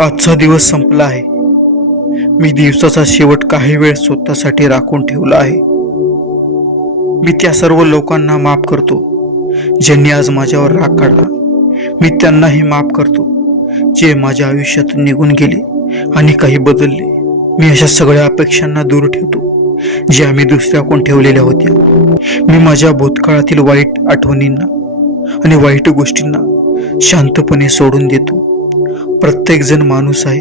आजचा दिवस संपला आहे. मी दिवसाचा शेवट काही वेळ स्वतःसाठी राखून ठेवला आहे. मी त्या सर्व लोकांना माफ करतो ज्यांनी आज माझ्यावर राग काढला. मी त्यांनाही माफ करतो जे माझ्या आयुष्यात निघून गेले आणि काही बदलले. मी अशा सगळ्या अपेक्षांना दूर ठेवतो ज्या मी दुसऱ्याकडून ठेवलेल्या होत्या. मी माझ्या भूतकाळातील वाईट आठवणींना आणि वाईट गोष्टींना शांतपणे सोडून देतो. प्रत्येक जण माणूस आहे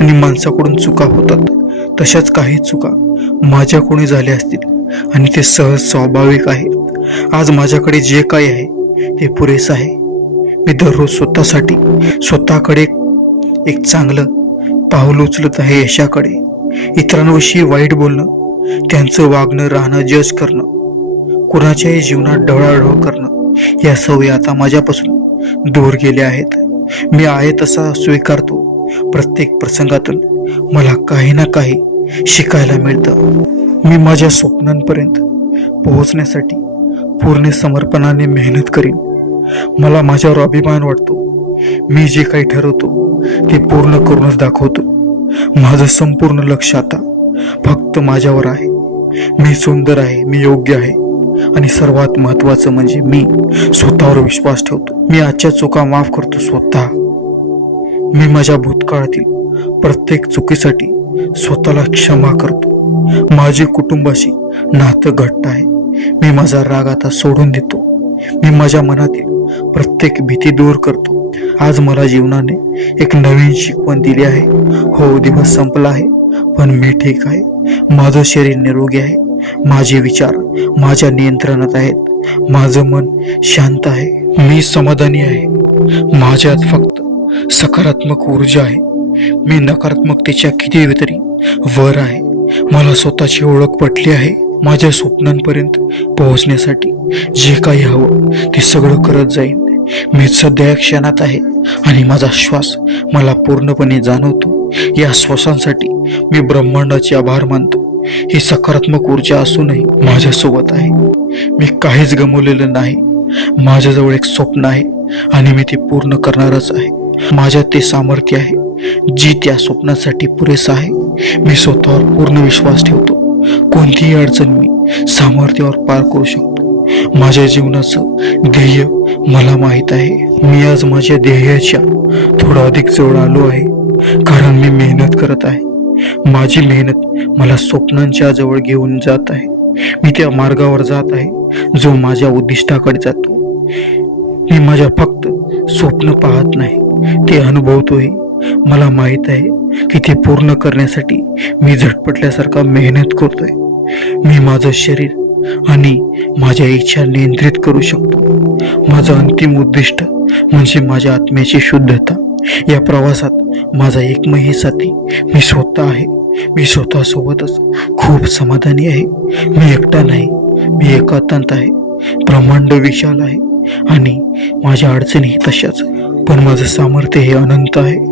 आणि माणसाकडून चुका होतात. तशाच काही चुका माझ्याकडून झाल्या असतील आणि ते सहज स्वाभाविक आहे. आज माझ्याकडे जे काही आहे ते पुरेसं आहे. मी दररोज स्वतःसाठी स्वतःकडे एक चांगलं पाऊल उचलत आहे यशाकडे. इतरांविषयी वाईट बोलणं त्यांचं वागणं राहणं जज करणं कुणाच्याही जीवनात ढवळाढवळ करणं या सवयी आता माझ्यापासून दूर गेल्या आहेत. मी आहे तसा स्वीकारतो. प्रत्येक प्रसंगातून मला काही ना काही शिकायला मिळतं. मी माझ्या स्वप्नांपर्यंत पोहोचण्यासाठी पूर्ण समर्पणाने मेहनत करीन. मला माझ्यावर अभिमान वाटतो. मी जे काही ठरवतो ते पूर्ण करूनच दाखवतो. माझं संपूर्ण लक्ष आता फक्त माझ्यावर आहे. मी सुंदर आहे मी योग्य आहे. आणि सर्वात महत्वाचं म्हणजे मी स्वतःवर विश्वास ठेवतो. मी आजच्या चुका माफ करतो स्वतः. मी माझ्या भूतकाळातील प्रत्येक चुकीसाठी स्वतःला क्षमा करतो. माझे कुटुंबाशी नातं घट्ट आहे. मी माझा राग आता सोडून देतो. मी माझ्या मनातील प्रत्येक भीती दूर करतो. आज मला जीवनाने एक नवीन शिकवण दिली आहे. हो दिवस संपला आहे पण मी ठीक आहे. माझं शरीर निरोगी आहे. माझे विचार माझ्या नियंत्रणात आहेत. माझं मन शांत आहे. मी समाधानी आहे. माझ्यात फक्त सकारात्मक ऊर्जा आहे. मी नकारात्मकतेच्या किती तरी वर आहे. मला स्वतःची ओळख पटली आहे. माझ्या स्वप्नांपर्यंत पोहोचण्यासाठी जे काही हवं ते सगळं करत जाईन. मी सध्या क्षणात आहे आणि माझा श्वास मला पूर्णपणे जाणवतो. या श्वासांसाठी मी ब्रह्मांडाचे आभार मानतो. ही सकारात्मक ऊर्जा असूनही माझ्यासोबत आहे. मी काहीच गमवलेलं नाही. माझ्याजवळ एक स्वप्न आहे आणि मी ते पूर्ण करणारच आहे. माझ्यात ते सामर्थ्य आहे. जी त्या स्वप्नासाठी पुरेसं आहे मी स्वतःवर पूर्ण विश्वास ठेवतो. कोणतीही अडचण मी सामर्थ्यावर पार करू शकतो. माझ्या जीवनाचं ध्येय मला माहीत आहे. मी आज माझ्या ध्येयाच्या थोडा अधिक जवळ आलो आहे कारण मी मेहनत करत आहे. माझी मेहनत मला स्वप्नांच्या जवळ घेऊन जात आहे. मी त्या मार्गावर जात आहे जो माझ्या उद्दिष्टाकडे जातो. मी माझ्या फक्त स्वप्न पाहत नाही ते अनुभवतोय. मला माहीत आहे की ते पूर्ण करण्यासाठी मी झटपटल्यासारखा मेहनत करतोय. मी माझं शरीर आणि माझ्या इच्छा नियंत्रित करू शकतो. माझं अंतिम उद्दिष्ट म्हणजे माझ्या आत्म्याची शुद्धता. या प्रवासात माझा एकमेही साथी मी स्वतः आहे. मी स्वतःसोबतच खूप समाधानी आहे. मी एकटा नाही. मी एकांत आहे. ब्रह्मांड विशाल आहे. आणि माझ्या अडचणीही तशाच. पण माझं सामर्थ्य हे अनंत आहे.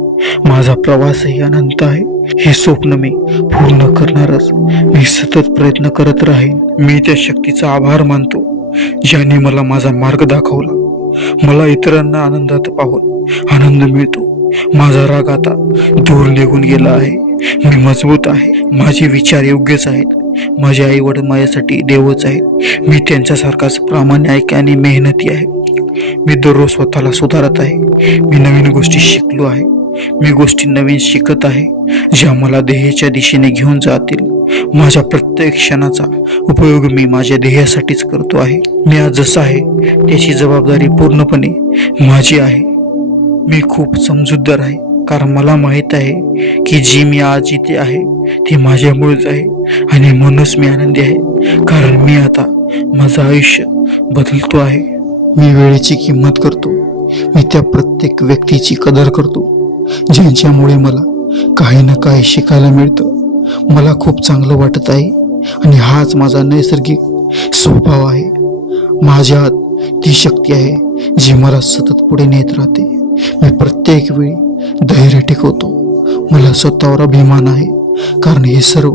माझा प्रवासही अनंत आहे. हे स्वप्न मी पूर्ण करणारच. मी सतत प्रयत्न करत राहीन. मी त्या शक्तीचा आभार मानतो ज्याने मला माझा मार्ग दाखवला. मला इतरांना आनंदात पाहून आनंद मिळतो. माझा राग आता दूर निघून गेला आहे. मी मजबूत आहे. माझे विचार योग्यच आहेत. माझे आई वडील माझ्यासाठी देवच आहेत. मी त्यांच्यासारखाच प्रामाणिक आणि मेहनती आहे. मी दररोज स्वतःला सुधारत आहे. मी नवीन गोष्टी शिकलो आहे. मी गोष्टी नवीन शिकत आहे ज्या मला ध्येयाच्या दिशेने घेऊन जातील. माझ्या प्रत्येक क्षणाचा उपयोग मी माझ्या ध्येयासाठीच करतो आहे. मी आज जसा आहे त्याची जबाबदारी पूर्णपणे माझी आहे. मी खूप समजूतदार आहे कारण मला माहीत आहे की जी मी आज इथे आहे ती माझ्यामुळेच आहे आणि म्हणूनच मी आनंदी आहे कारण मी आता माझं आयुष्य बदलतो आहे. मी वेळेची किंमत करतो. मी त्या प्रत्येक व्यक्तीची कदर करतो. ज्यांच्यामुळे मला काही ना काही शिकायला मिळतं. मला खूप चांगलं वाटत आहे आणि हाच माझा नैसर्गिक स्वभाव आहे. माझ्यात ती शक्ती आहे जी मला सतत पुढे नेत राहते. मी प्रत्येक वेळी धैर्य टिकवतो. मला स्वतःवर अभिमान आहे कारण हे सर्व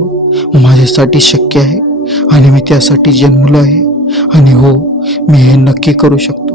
माझ्यासाठी शक्य आहे आणि मी त्यासाठी जन्मलो आहे. आणि हो मी हे नक्की करू शकतो.